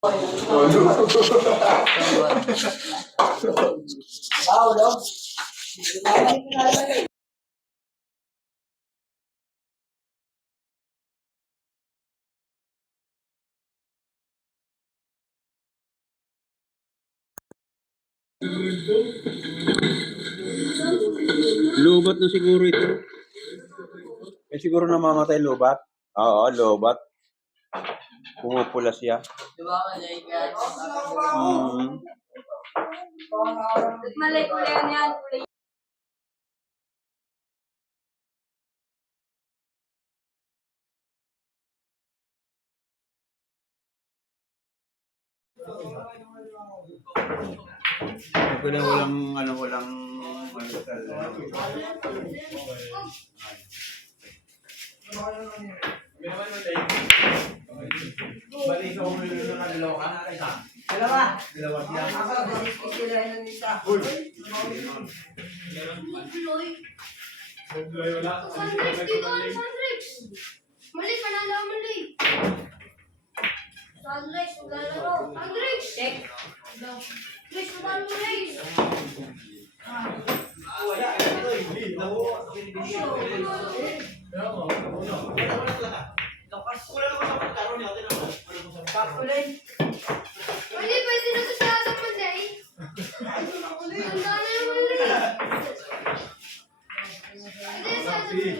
Lobat na siguro ito. Eh siguro namamatay lobat. Oo, lobat. Pumupula siya. Diba malay ka? Malay kulay yan. Walang balik ako mo yung dalawa ka na isa. Dalawa siya. Mali, panalo mali. Sandrex, maglalaro. Sandrex! Check. Sandrex, maglalaro mali. Mali, pwede na ito sa ating manday. Handa na yung mali. Pwede sa ating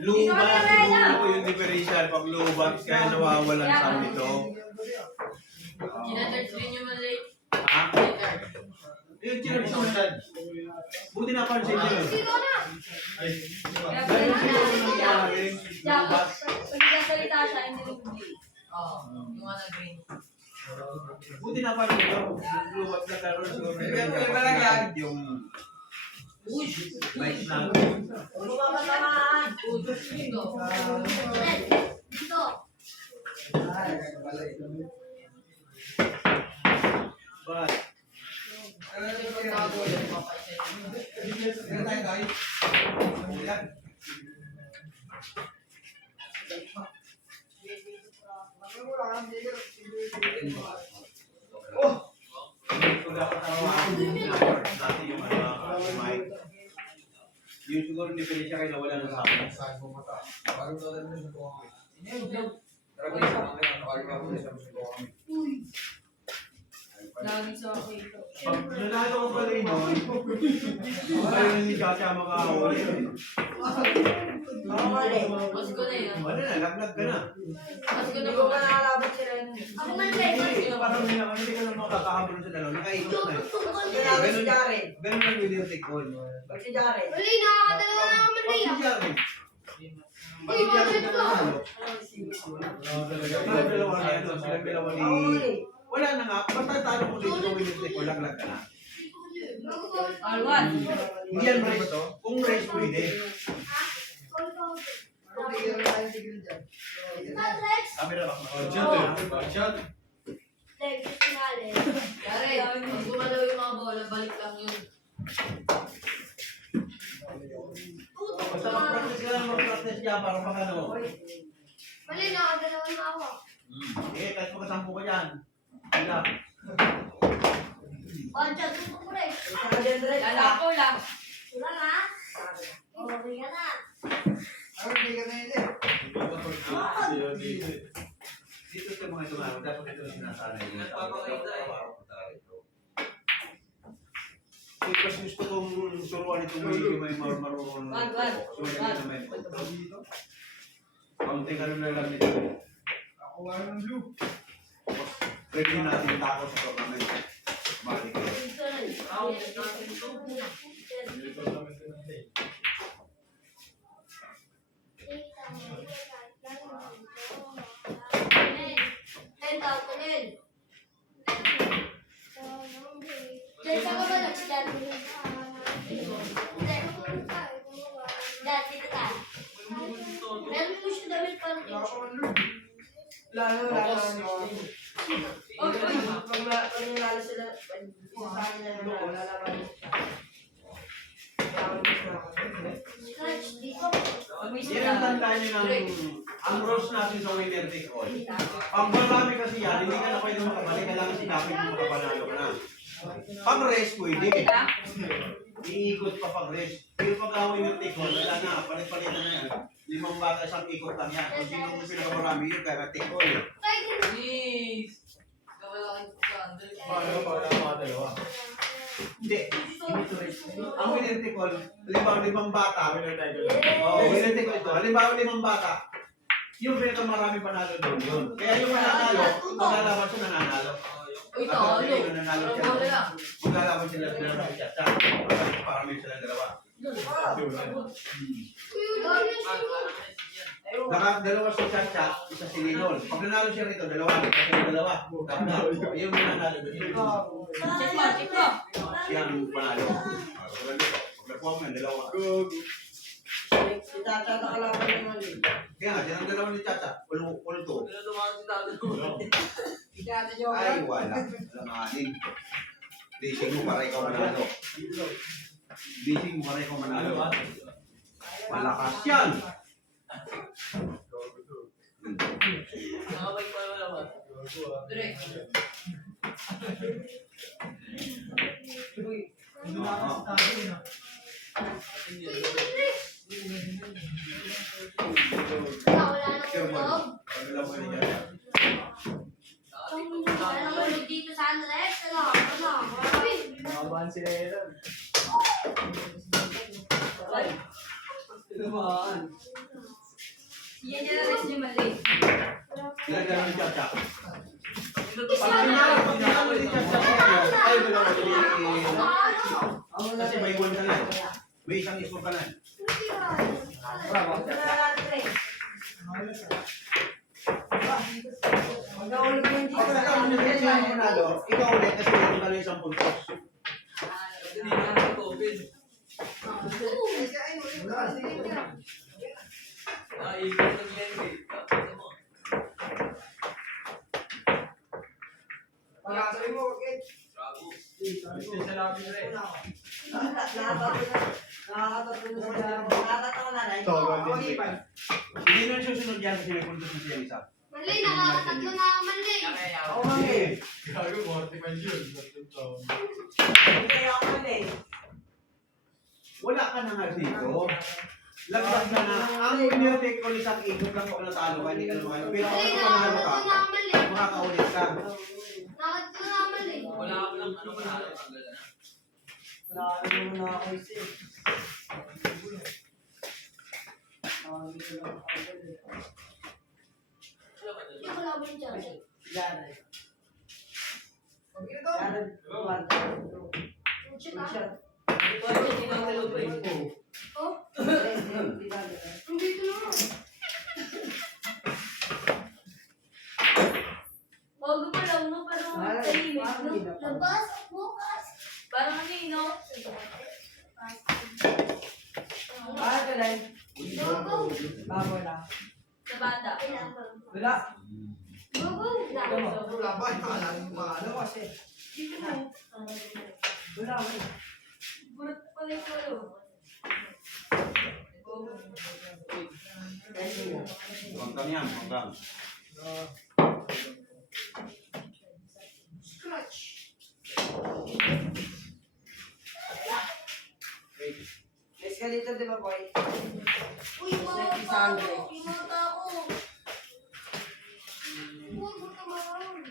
Lubat yung differential pag lubat kaya nawawalan sa ito. Ginatouch din yung malay. Ha? Yung chinarishon. Buti na pansin nyo. Sino na? Kaya Dahil pala siguro nangyari, lubat. Pag nagsasalita siya, hindi rin hindi. Oo, yung mga green. Buti na pansin nyo. Lubat na karoon siguro. Yung bike na. Dito. But, yung siguro diferensya kayo nawala ng sama. Lagi sa ako ito. Pag nanalo ko pala yun, ayaw ni Chacha makahuli. Mas ko na yan. Ano na, laglag ka na. Mas ko na po ka nakalaban sila. Ako man tayo. Parang hindi ka na makakahabol sa dalawa. Nakaikot na eh. Ganun lang yung take on. Mali, nakakadala na ako mali. Pag si Jared. Pag si Jared na nanalo. Silang dalawa na yan. Silang dalawa ni... Wala na nga. Basta talo mo dito kung yung take on, laglag ka na. Alwan. Hindi yan race to. Kung race pwede. Camera ba? Shot. Yari, pag gumalaw yung mga bola, balik lang yun. Basta mag-practice ka lang mag-practice niya para pang ano. Mali, nakakadala na ako. Eh, kahit makasampu ka dyan. Wala. Dyan, gusto ko rin. Lalako lang. Wala nga. Okay ka na. Dito sa mga tumaro, dapat ito na sinasanay. Kasi gusto kong turuan itong may marunong. Kaunting ano na lang nito. Pwede natin tako sa tournament. Balik ko. Diyan ka ba nag-start? Dati ka. Meron mo siya damit parang Pag may Yan ang tandaan nyo ng ang rules natin sa winner take all. Pag marami kasi yan, hindi ka na pwede makabalik, kailangan sinapin mo makapanalo ka na. Pag race, pwede. Iikot pa pag race. Pero pag winner take all, wala na, palit-palitan na yan. 5 bata, isang ikot lang yan. Kung sino kung pinakamarami yun, kaya take all. Please. Gawin lang kayo sa Hindi. Ang winner take all, halimbawa 5 bata. Winner take all ito. Halimbawa 5 bata. Yung pinakamarami panalo doon yun. Kaya yung mananalo, maglalaban siya nananalo. Uy, talo. Nananalo siya. Wala lang. Maglalaban sila dalawa sa chat. Parami sila dalawa. Dalawa si Chacha, isa si Linol. Pag nanalo siya rito, dalawa. Kasi dalawa. Yung nananalo doon. Check mo. Siya ang panalo. Pag nakuha mo yan, dalawa. Si Tata nakalaban naman eh. Kaya nga, siya ang dalawa ni Chacha. Ulto. Si Tata Joker. Ay, wala. Alanganin. Bising mo para ikaw manalo. Bising mo para ikaw manalo. Malakas yan. Direk. Wala na tulog. Wala mo rin yan. Tulog dito sa Andres. Nakabahan sila yun. Yan yan na rin mali. Ilan dalawa ni Chacha? Ito to Pag nanalo ni Chacha, ay dalawa ni... Kasi may 1 ka na. May isang score ka na. Mag-aulit mo yung Pag nagkaroon niya kasi yung manalo, ikaw ulit kasi meron ka na isang puntos. Pag-asabi mo, bakit? Nakakatawa na rin. Hindi na susunod yan kasi may puntos na siya isa. Mali, nakakatatlo na ako mali. Oo, mali. Hindi ako mali. Wala ka na nga dito. Lagdag na na. Ang winner take all isang ikot lang kung natalo ka, hindi ka naman. Pero kung Mali, panalo ka, nakakatatlo na ako mali. makakaulit ka. Nakakatatlo na ako mali. Wala ako lang ano manalo. Nakakatawa mo na ako isa eh. Hindi ko laban dyan. Jared. Shoot ah. Jared. Oh, nandito na. Bago pa lang, no? Parang tahimik, no? Labas, bukas. Parang ano yun, no? Go, go. Wala. Sa banda. Wala. Go, go. Wala ba? Ano kasi? Dito mo. Wala. Bulat pala yung ano. Hanggang yan, hanggang. Scratch. Escalator, di ba, boy? Uy, mata ko. Yung mata ko. Huwag mo tamaron.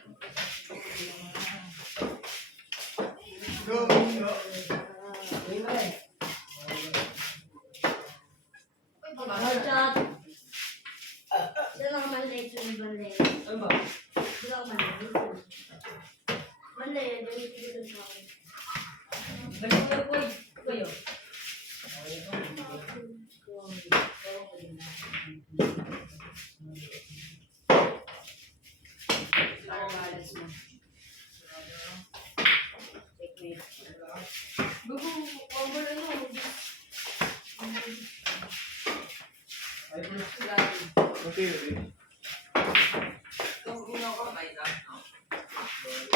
Uy, mali. Uy, pag-chat. Doon ako mali. Ano ba? Doon ako mali. Mali, ganito doon sa akin. Balik na po kayo. Bago, wala na.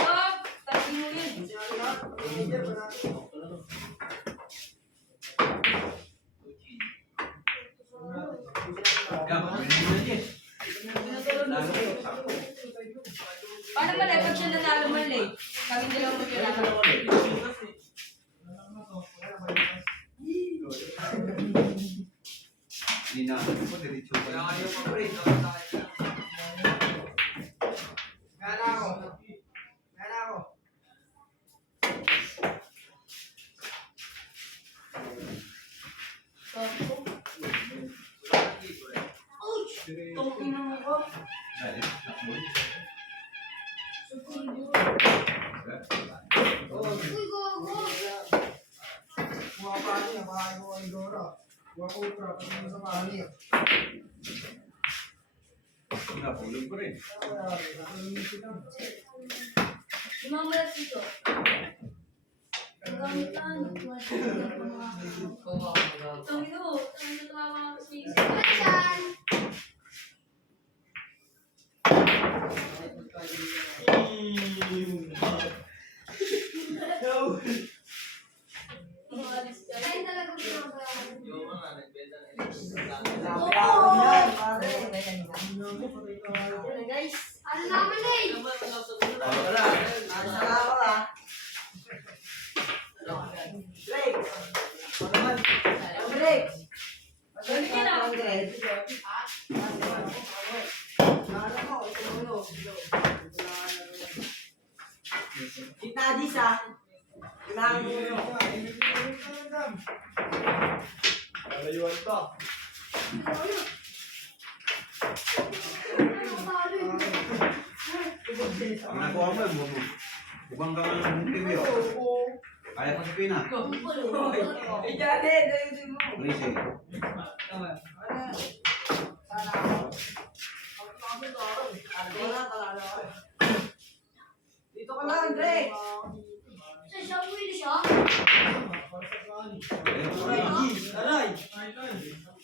Ah! Tabi mo yun. Hanggang, winner take all. Hindi na, ako diretso pa. Tungin mo ko. Dahil, takbo. Uy, gogo. Napulog ko rin. Lumamalat dito. Ang gamit na ano. Tangin mo. Tangin na tumama kasi. Ayan. Ay, talaga pinapayaan. Yan, pare. Guys, ano naman eh? Wala. Nasa ako ah. Break. Ano naman? Break. Magaling ka na. Kita dis ah. Kailangan mo. Malayuan to. Ang nakuha mo, ibang kang review. Kaya pa sa pina. Ijade, gayusin mo. Racing. Dito ka lang, Andre. Siya, pwede siya. Aray.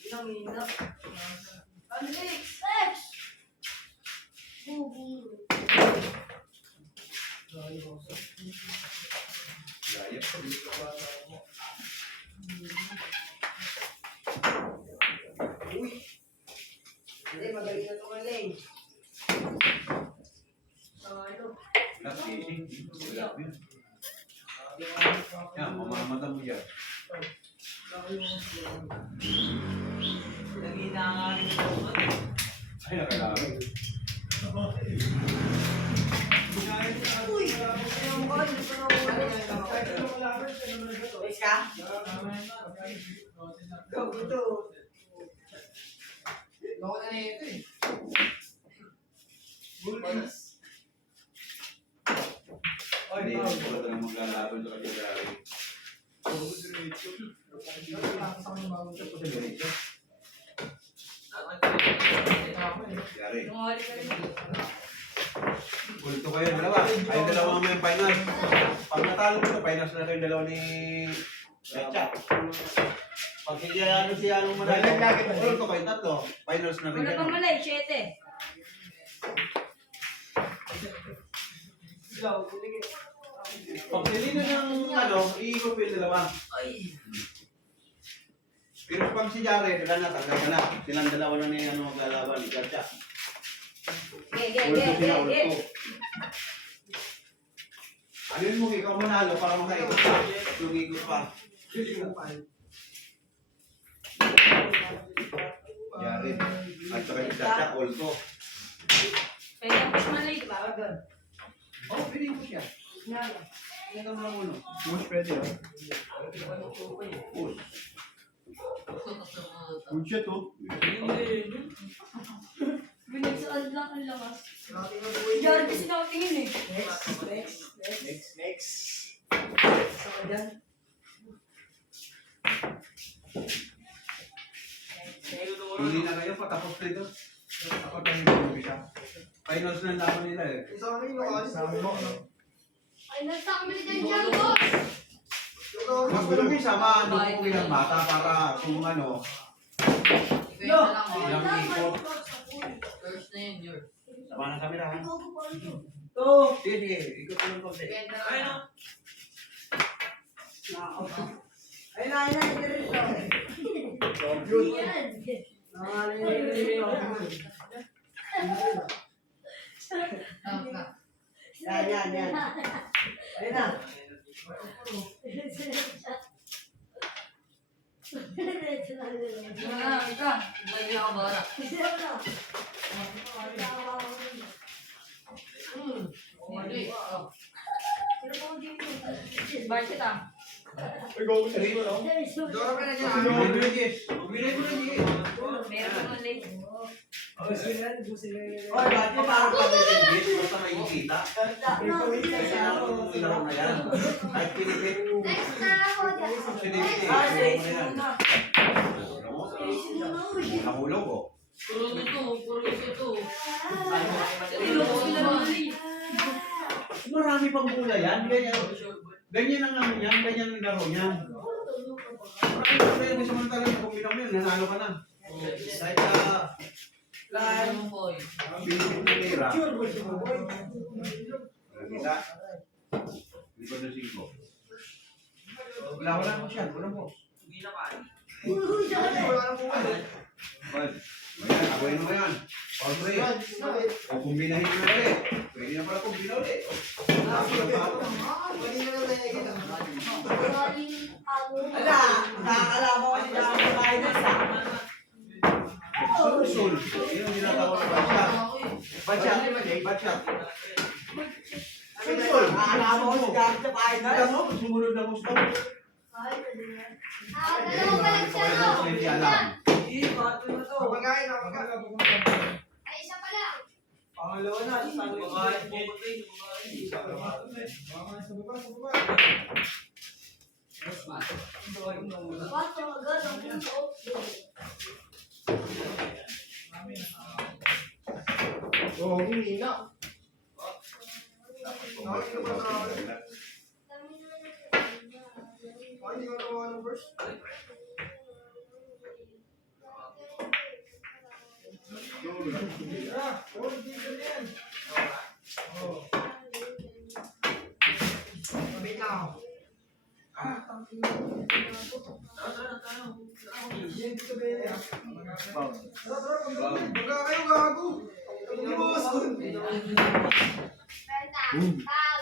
Inamina. Andre. Sex! Bubu. Gaya. Uy. Hindi, magaling na tumaling. Last casing. Wala ko yun. Yan, mamamata mo dyan. Ay, nakalari. Uy. Ayun ko, hindi ko na Uwis ka? Go, go. Hindi, wala talagang maglalaban sa kanya gari. Gari. Kulto kayo, dalawa. Kayo dalawa nga may final. Pag natalo mo sa finals na kayo dalawa ni Lecha. Pag hindi ano siya anong manalo, kulto kayo tatlo. Finals na rin Wala kayo. pang malay, 7. Pag nili na ng ano, iikot ko yung dalawa. Pero pag si Jared, wala na, tanggal ka na. Silang dalawa na ni ano maglalaban, ni Lecha. Ulto sila, ulto. Alin mo, ikaw manalo para makaikot pa. Lumikot pa. Jared. At saka si Lecha, ulto. Pwede ang push malay, di ba? Oh, pili ko siya. Hindi ka mga ulo. Push pwede oh. Push. Good shot oh. Binagsaan lang ang lakas. Jarvis na ako tingin eh. Next. Saka dyan. Pili na kayo, patapos na ito. Dapat na yung isa. Finals na laban nila eh. Sa amin mo ano? Ay, nasa kami dyan dyan, boss! Mas malaki sama ano kung ilang bata para kung ano. Ilang ikot. First na yun, yun. Sama na kami lang. To. Sige, sige. Ikot ko lang konti. Ayun na, hindi rin ito. Yan. Yan. Ayun na. Ika. Lagi ako bara. Hindi. Bakit ah? Ikaw ko sa iyo, no? Dora ka na dyan. Bumili ko na, Jess. Bumili ko na, Jess. Meron ko nun late. Oy, bakit parang pagdating, Jess? Basta may kita. Kasi ako yung laro na yan. Kahit pinipit. Next na ako dyan. Pinipit. Ah, Pinipit sa mo na yan. Nahulog ko. Puro ito. Puro ito. Iloko sila naman eh. Marami pang bola yan. Ganyan ang ano yan. Ganyan ang laro niyan. Marami pa samantalang kung binang mo yun, nanalo ka na. Kahit Ano po eh. pinipit na pera. Kita. Likod ng 5. Wala mo siya. Wala mo. Abuhin mo yan. Pag-break. O kumbinahin mo ulit. Pwede na pala kumbina ulit. Ala, nakakalaban ko si Dami Finance ah. Sul-sul. Yun ang ginatawag na batshot. Batshot. Batshot. Sul-sul. Nakakalaban ko si Dami sa Kaya Finance. mo, sumunod na gusto. Dalawa pa lang siya, no? Hindi alam. Hindi, bato na to. Ay, isa pa lang. Pangalawa na, sabi ko ba? Bato, agad ang puso. Oo, humina.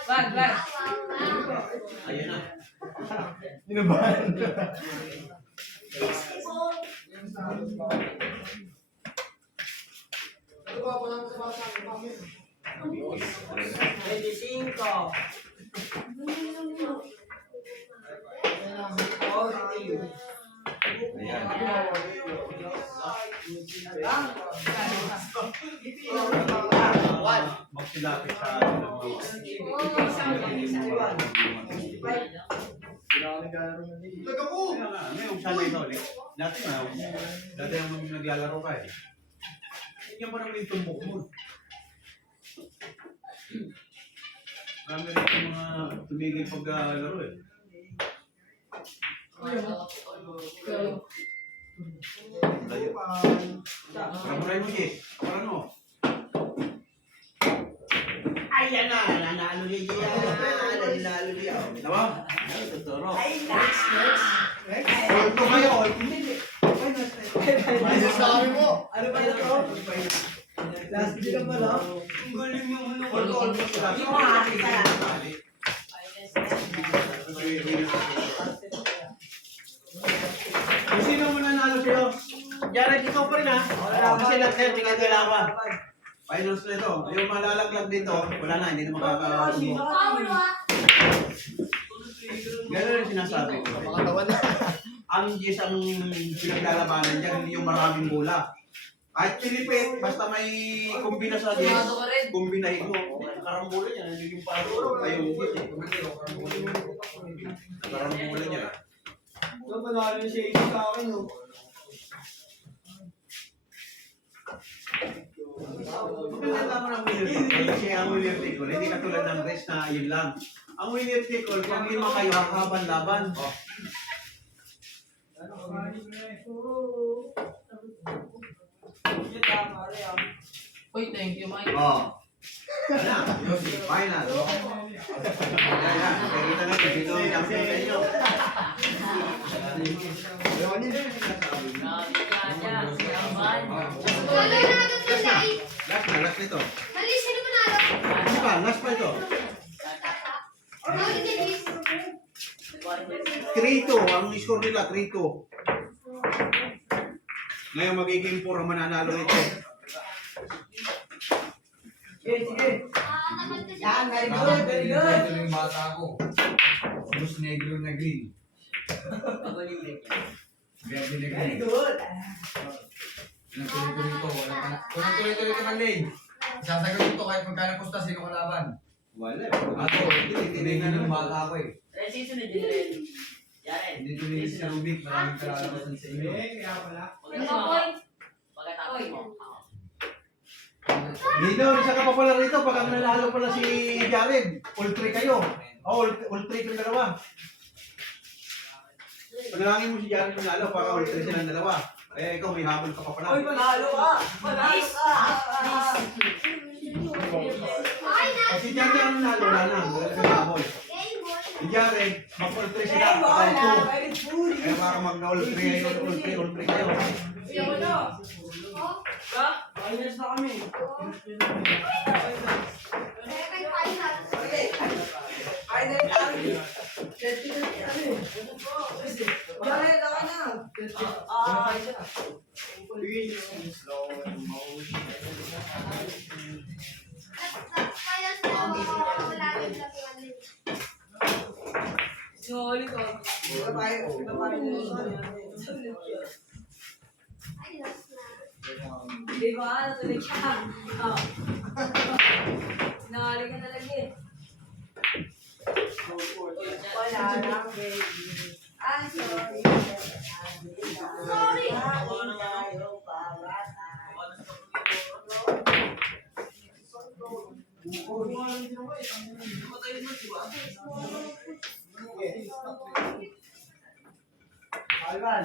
Bag, bag. Ayun na. Inabahan. Cinco. Ayan. Magsilapit sa Kailangan naglalaro ng league. Ngayon, sanay na ulit. Dati ang naglalaro ka eh. Yan pa naman yung tumbok mo. Marami rin yung mga tumigil pag-laro eh. Layo. Kamuray mo, Jess. Kamuray mo. Ayan na, nanalo niya yan. Nanalo niya. Tama? Ay, tuturo. Ay, next. Ito kayo. Sabi mo. Ano ba ito? Last day na pala. Ang galing yung ano. Yung mahati ka lang. Sino mo nanalo sa'yo? Jared, ikaw pa rin ha? Kasi lahat hindi ka kailangan. Finals na ito. Yung malalaglag dito, wala na, hindi na makakaubo. Paulo, ha? Ganun yung sinasabi ko. Pangatawan na. Ang Diyos ang pinaglalabanan dyan, hindi yung maraming bola. Kahit pinipit, basta may kumbina sa Diyos, Sigurado ka rin. kumbinahin mo. Karambola niya, hindi yung paro. Ayaw yung Diyos eh. Karambola niya. Ano ba nalo na siya sa akin, no? Maganda mo ng winner take. Kasi ang winner take all, hindi katulad ng rest na yun lang. Ang winner take all, kung 5 kayo, hahaban-laban. Uy, thank you, Mike. Oh. Yan. Final. Yan. Nakikita na ito. Dito ang champion sa inyo. Wala na agad yung dahil. Last nito. Mali, sino manalo? Hindi pa, last pa ito. Mali, Dennis. 3-2. Ang score nila, 3-2. Ngayon magiging 4 ang mananalo nito. Sige, sige. Dapat kasi. Yan, very good, very good. Ito yung bata ko. Bus negro na green. Verde na Very green. good. Tuloy-tuloy ko. Walang tuloy-tuloy ko ng lane. Sasagutin ko kahit magkano pusta, sino kalaban. Wala. Ako, hindi yung bata ko eh. Susunod din rin. Yaren. Hindi tuloy si Rubik, maraming kalalabasan sa inyo. Pagkatapos mo. Dito, isa ka pa pala rito. Pag ang nanalo pala si Jared, all 3 kayo. Oh, all 3 kayong dalawa. Panalangin mo si Jared nanalo para all 3 silang dalawa. Eh, ikaw may habol ka pa pala. Uy, panalo ka. Panalo ka. Ay, na. Si Jared ang nanalo, wala na. Wala kang habol. Game ball. Si Jared, mag-all 3 sila. Very good. All 2. Very good. Eh, baka mag-all 3 kayo, all 3 kayo. Oh, Minus na kami. second final. Okay. Final kami. Jared, ako na. That's final na. Wala rin lang yung Sinuli ko. Iba tayo. Iba tayo. Ay, last na. Hindi ko ano, tuloy ka. Sinali ka talaga eh. Wala na, baby. I'm sorry. Sorry. Alban.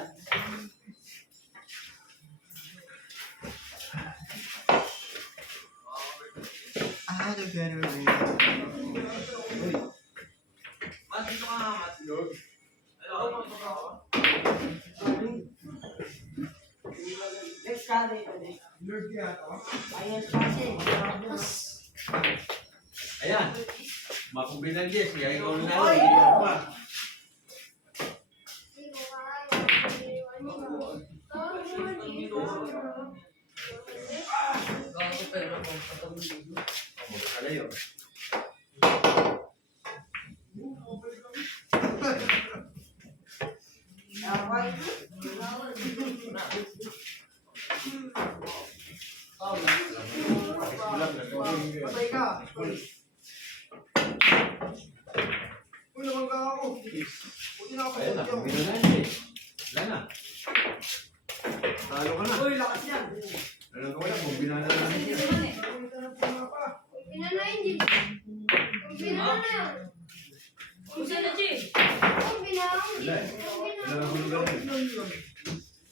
Next kali. Ayos kasi. Ayan. Makubilan Jess. Kaya ikaw na Oy! Hindi ako pa. Hindi ko kaya. Gago pero kung patawin mo. Magkalayo. Okay. Patay ka. Uy, naman ka ako. Buti na ako. Ayan na. Kubilan na Jess. Wala na. Talo ka na. Uy, lakas yan. Wala ka wala. Kubilan na lang. Pinanayin din. Pinanayin. Kung saan na, Chi? Ang binawang. Wala eh. Wala na hulugan eh.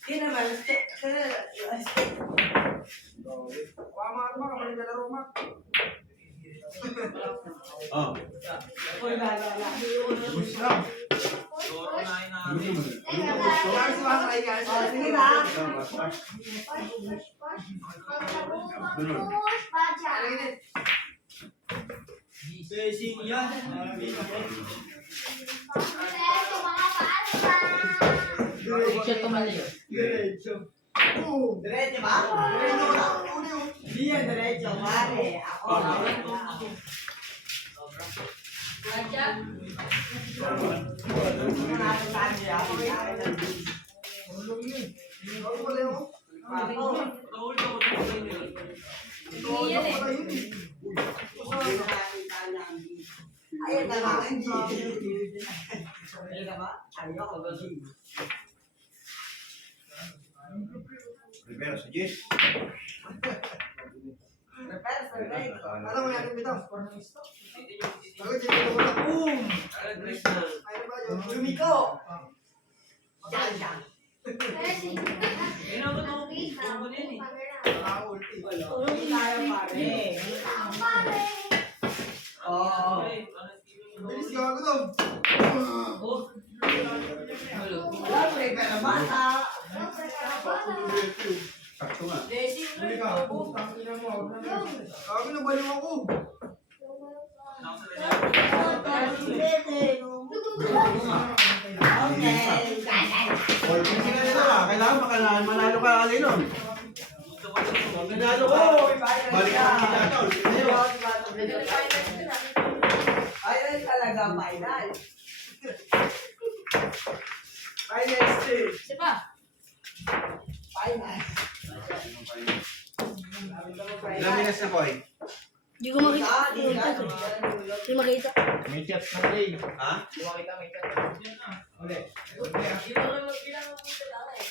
Hindi naman. Wama naman, kapag naglalaro ma. Oh. Uy, lala. Bus lang. Sige na. Siya tumalayo. Diretso. Diretso ba? Hindi yan diretso, pare. Ako. Adya? Hindi yan eh. Ayun na lang, hindi. Ayun na ba? Ayoko ba? Rivera sa Jess. Prepare for break. Ano mo natin bitaw? Ako, dito ko na. Boom! Ayun ba yun? Lumiko. Yan, yan. Hindi tayo, pare. Oo. Bilis gago daw. Wala, prepare na bata. Sakto nga. Huli ka. Tangina mo. Gago na baliw ako. manalo ka, Alino. Pag nanalo ka, balik ka ng Chacha. Ulit kayo. Final talaga, final. Final stage. Isa pa. Final. Ilang minutes na, Koy? Hindi ko makita. Hindi ko makita. May chat na rin. Ha? Di makita, may chat. Ulit. Hindi mo rin magbilang ng punta lang eh.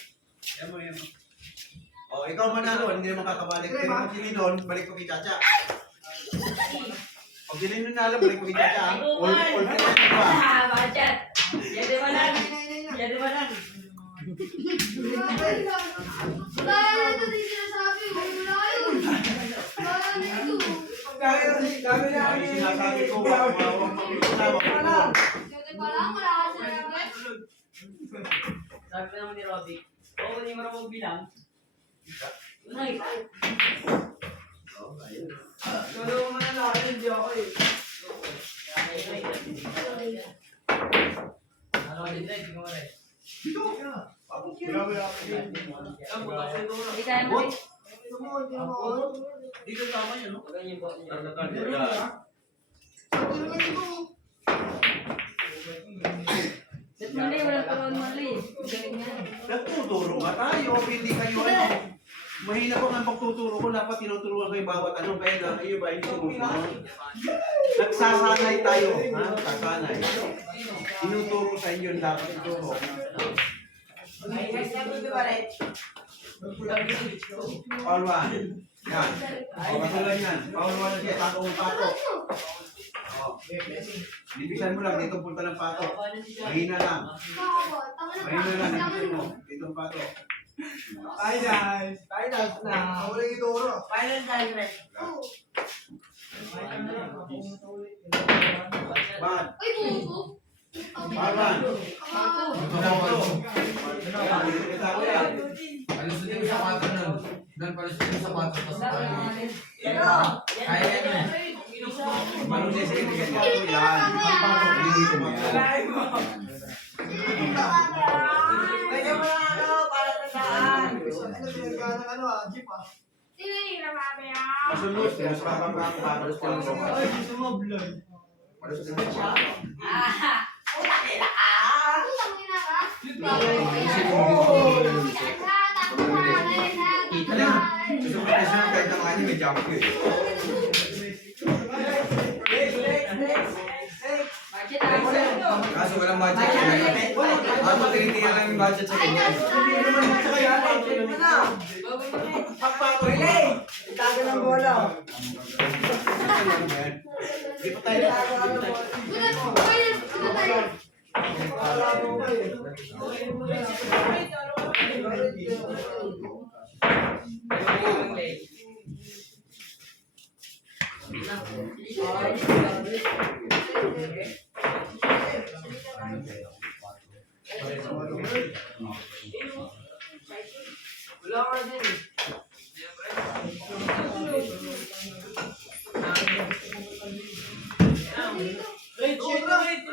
Yan mo, yan mo. Oh, ikaw manalo, hindi naman kakabalik. Pero kung sili doon, balik ko kay Chacha. Pag sili nanalo, balik ko kay Chacha. All ka na ba? Ah, budget. Yan ba lang? Yan ba lang? Wala na ito din sinasabi. Wala yun. Wala na ito. Ay, sinasabi ko, wag mag-usawak ko. Kasi pa lang, wala ka sinasabi. Sabi naman ni Robby, oo, hindi mo naman bilang. Unay. Oh, ayun. Tulungan mo na lang, hindi ako eh. Ano ka din tayo, tingnan mo rin. Grabe ako. Hindi kaya mo rin. Dito tama yun, no? Ganyan po. Ba't mali? Wala pa naman mali. Galing nga. Nagtuturo nga tayo, hindi kayo ano. Mahina ko nga pagtuturo ko, dapat tinuturuan kayo bawat ano, kaya na kayo ba hindi sumusunod. Nagsasanay tayo, ha? Nagsasanay. Tinuturo sa inyo, dapat ituro. Paul 1. Yan. O, katulad yan. Paul 1 na siya, takong pato. O, lipisan mo lang, dito punta ng pato. Mahina lang. Mahina lang, lipisan mo. Dito ang pato. Finals. Finals na. Wala yung ituro. Final direct. Bad. Ay, buko. Paul 1. Ito yan. Palusutin yung sapato nun. Doon palusutin yung sapato. Tapos tayo. Kaya yan. Malusin sa inyo ganyan. Ito yan. Ang pato, hindi dito Lagyan mo na ano, para sa saan. Jeep ah. Masunod, pinaspapan ka ang patos ko lang sa Ay, gusto mo vlog. Malusin mo siya. Ah! Nakila ka! Kita na. Gusto ko kasi nung kahit naman niya may jump ko eh. Budget ah. Kaso walang budget yan. Ako tinitingnan lang yung budget sa ganyan. Itago ng bola. Hindi pa tayo. Wala ka din. Wait, shit na, wait.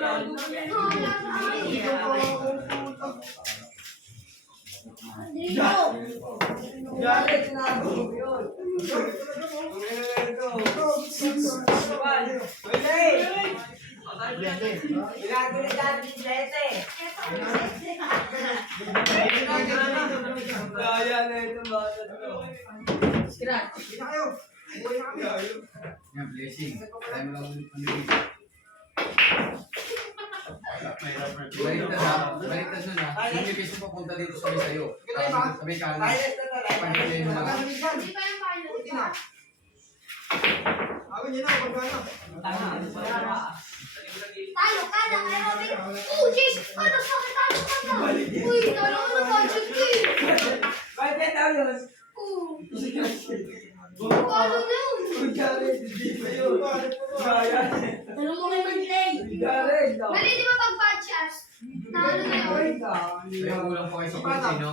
Dali, tinago mo yun. Tinago ni Daddy Jete. Kaya na ito bata to. Scratch. Yan, blessing. Kaya mo lang ano dito. Baliktad nun ah. Yung may piso papunta dito sabi sa'yo. Sabi kanan. Pilot na talaga. Pagkakali mo lang. Hindi pa yung pilot. Ako nyo na, pagkano. Talo ka na kay Robin. Oh, jeez! Ano sa akin talo ka na? Uy, talo ka na budget ko eh. Bakit daw yun? Oh, Baka talo na yun. Kunyari, hindi pa yun. Kaya. Talo mo kay Manlay. Kunyari, daw. Mali, di ba pag budget? Talo na yun. May kulang pa kayo sa kotse, no?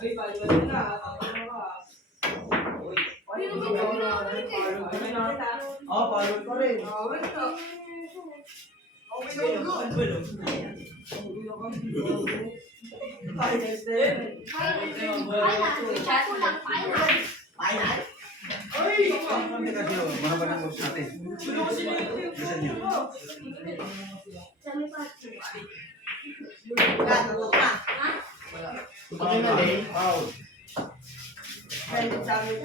Ay, palo na. Ano ka? Pero ba't yung ginagalit eh? Oh, palo pa rin. Okay, Final? Hindi kasi yun, mahaba ng course natin. Bilisan nyo. Gano'n ka. Foul. Sabi ko.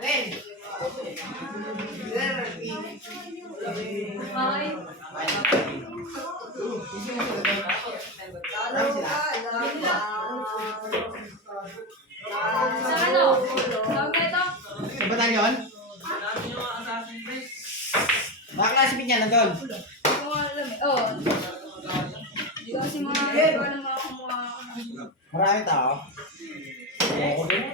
Ben. Sa batalyon? Baka klase niya nandun. Marami tao. Ako din.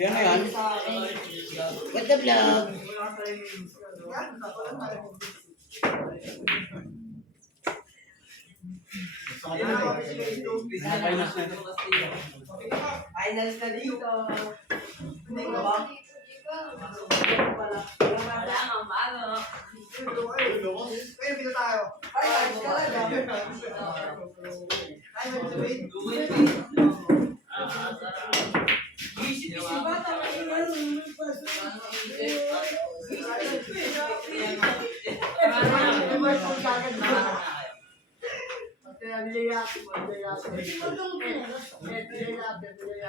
Yan na yan. What the vlog? Finals na dito. Hindi ko ba? Wala nga, bago. Finals ka lang.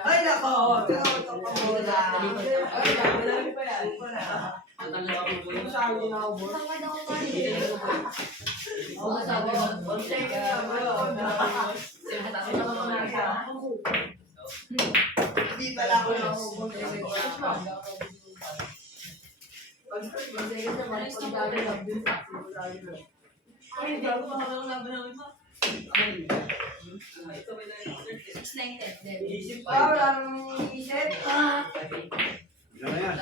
Ay, nako! Ito pa muna. Ay, dami pa yan. Sabi na ako, boss. Sabi ko, kontek ka, bro. Hindi pala ako na ako, Ay, bago pa ako laban ng iba. Ito may Isip pa, wala nang isip. Yan na yan.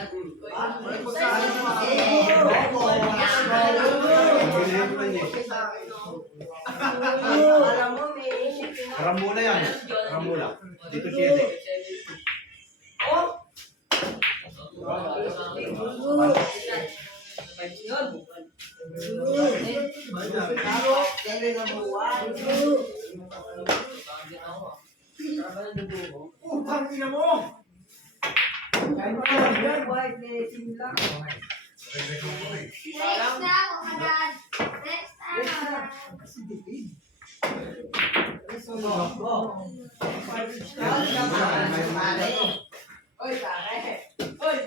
Alam mo, may isip na. Karambula yan. Karambula. Dito siya eh. Galing ang buwan. White blessing lang. Oy, pare. Oy.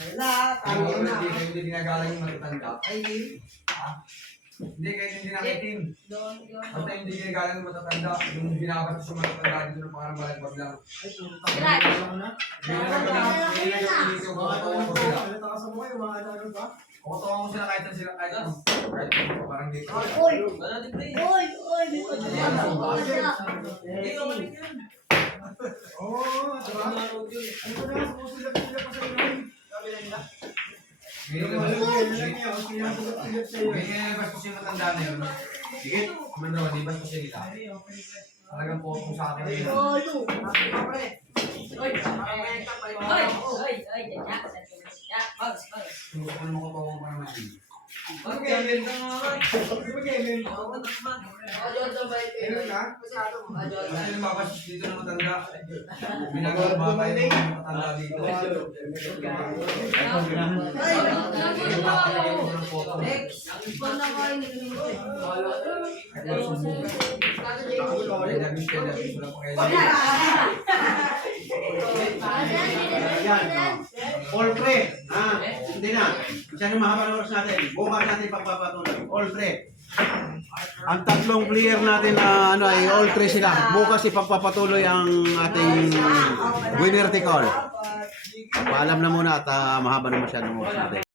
Wala, tayo na. Hindi ginagalang yung matatanda. Hindi kayo hindi nakitim. Basta hindi ginagalang yung matatanda. Yung binabatas yung matatanda dito ng pangalang balagbag lang. Kukutawan ko sila kahit saan sila kahit ano. Kahit ano, parang dito. Wala din pre. Hindi ka malig yun. May bastos yung matanda na yun. Sige, kumanda ka, di bastos siya nila. Talagang potong sa akin yun. Gusto ko naman kutawan ko naman yun. Mag-gamit ka nga. Oo, naman. Kasi lumabas dito ng matanda. Binagababa yung matanda dito. Yan. All pre. Hindi na. Masyadong mahaba ng oras natin. Bukas natin pagpapatuloy. All pre. Ang tatlong player natin na ay all pre sila. Bukas ipagpapatuloy ang ating winner take all. Paalam na muna at mahaba na masyadong oras natin.